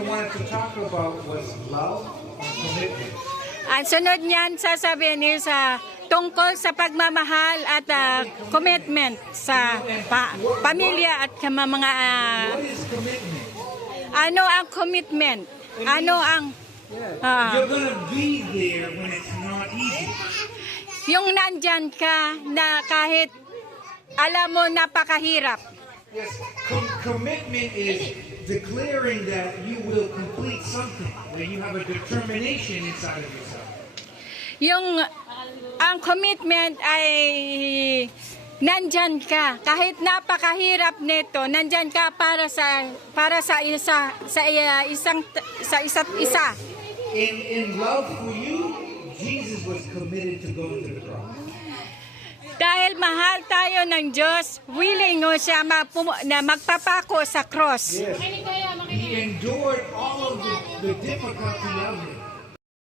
I wanted to talk about was love and commitment. Ang sunod niyan, sasabihin is tungkol sa pagmamahal at commitment sa pamilya at mga What is commitment? ano ang commitment? Ano ang You're gonna be there when it's not easy. yung nandyan ka na kahit alam mo napakahirap. Yes, commitment is declaring that you will complete something, that you have a determination inside of yourself. Ang commitment ay nandyan ka kahit napakahirap nito, nandyan ka para sa isa't isa. In love for you, Jesus was committed to go to the cross. Dahil mahal tayo ng Diyos, willing mo siya na magpapako sa cross. Yes. He endured all of the difficulty of it.